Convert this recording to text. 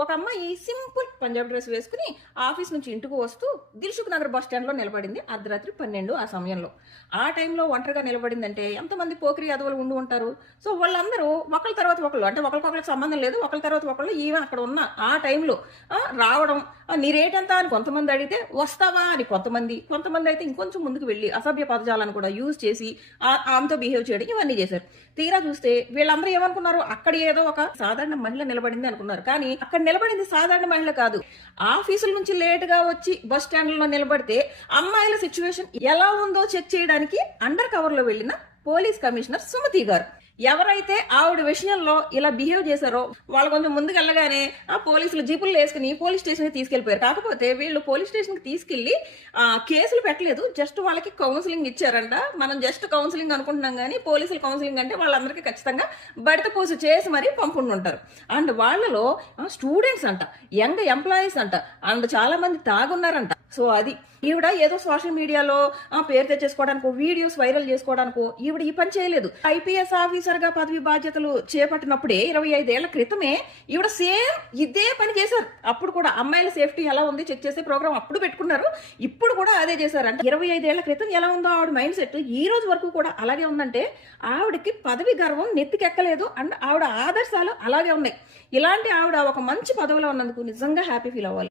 ఒక అమ్మాయి simple Punjab dress వేసుకుని ఆఫీస్ నుంచి ఇంటికి వస్తూ దిల్సుఖ్ నగర్ బస్ స్టాండ్లో నిలబడింది అర్ధరాత్రి 12 ఆ సమయంలో. ఆ టైంలో ఒంటరిగా నిలబడిందంటే ఎంతమంది పోకిరి యాదవులు ఉండి ఉంటారు. సో వాళ్ళందరూ ఒకళ్ళ తర్వాత ఒకళ్ళు, అంటే ఒకరికొకరికి సంబంధం లేదు, ఒకళ్ళ తర్వాత ఒకళ్ళు ఈవెన్ అక్కడ ఉన్న ఆ టైంలో రావడం, నీ రేట్ ఎంత అని కొంతమంది అడిగితే వస్తావా అని కొంతమంది అయితే ఇంకొంచెం ముందుకు వెళ్ళి అసభ్య పదజాలను కూడా యూజ్ చేసి ఆమెతో బిహేవ్ చేయడం ఇవన్నీ చేశారు. తీరా చూస్తే వీళ్ళందరూ ఏమనుకున్నారు, అక్కడ ఏదో ఒక సాధారణ మహిళ నిలబడింది అనుకున్నారు. కానీ అక్కడ నిలబడింది సాధారణ మహిళ కాదు. ఆఫీసుల నుంచి లేట్ గా వచ్చి బస్ స్టాండ్ లో నిలబడితే అమ్మాయిల సిచ్యువేషన్ ఎలా ఉందో చెక్ చేయడానికి అండర్ కవర్ లో వెళ్ళిన పోలీస్ కమిషనర్ సుమతి గారు ఎవరైతే ఆవిడ విషయంలో ఇలా బిహేవ్ చేశారో వాళ్ళు కొంచెం ముందుకు వెళ్ళగానే ఆ పోలీసులు జీపులు వేసుకుని పోలీస్ స్టేషన్ కి తీసుకెళ్లిపోయారు. కాకపోతే వీళ్ళు పోలీస్ స్టేషన్ కి తీసుకెళ్లి కేసులు పెట్టలేదు, జస్ట్ వాళ్ళకి కౌన్సిలింగ్ ఇచ్చారంట. మనం జస్ట్ కౌన్సిలింగ్ అనుకుంటున్నాం కానీ పోలీసులు కౌన్సిలింగ్ అంటే వాళ్ళందరికీ ఖచ్చితంగా బయట పోసి చేసి మరీ పంపుంటారు. అండ్ వాళ్ళలో స్టూడెంట్స్ అంట, యంగ్ ఎంప్లాయీస్ అంట, అండ్ చాలా మంది తాగున్నారంట. సో అది ఈవిడ ఏదో సోషల్ మీడియాలో పేరు తెచ్చేసుకోవడానికో వీడియోస్ వైరల్ చేసుకోవడానికో ఈవిడ ఈ పని చేయలేదు. ఐపీఎస్ ఆఫీసర్ గా పదవి బాధ్యతలు చేపట్టినప్పుడే 25 ఏళ్ల క్రితమే ఈవిడ సేమ్ ఇదే పని చేశారు. అప్పుడు కూడా అమ్మాయిల సేఫ్టీ ఎలా ఉంది చెక్ చేసే ప్రోగ్రామ్ అప్పుడు పెట్టుకున్నారు, ఇప్పుడు కూడా అదే చేశారు. అంటే 25 ఏళ్ల క్రితం ఎలా ఉందో ఆవిడ మైండ్ సెట్ ఈ రోజు వరకు కూడా అలాగే ఉందంటే ఆవిడకి పదవి గర్వం నెత్తికెక్కలేదు అండ్ ఆవిడ ఆదర్శాలు అలాగే ఉన్నాయి. ఇలాంటి ఆవిడ ఒక మంచి పదవిలో ఉన్నందుకు నిజంగా హ్యాపీ ఫీల్ అవ్వాలి.